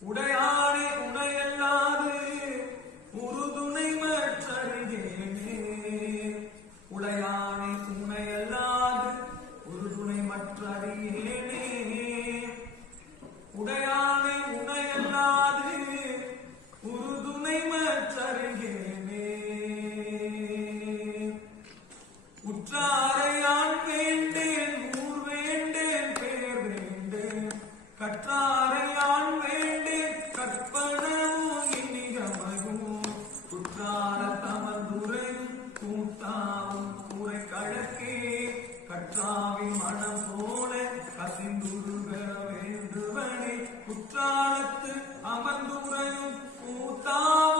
உடையானே உடையல்லாது உறுதுணை மற்றறியேனே. உடையானே உணையல்லாது உறுதுணை மற்றறியேனே. உடையானே உணையல்லாது உறுதுணை மற்றறியேனே. உற்றாரையான் வேண்டேன் ஊர் வேண்டேன் பேர் வேண்டேன். கற்றாரையான் வேண்டேன் கற்பனவும் இனிகமையும். குற்றால தமதுரையும் கூட்டாவும் கூரை கழக்கே. கற்றாவின் மனம் போல கசிந்துருக வேண்டுவனே. குற்றாலத்து அமர்ந்துரையும் கூட்டாவும்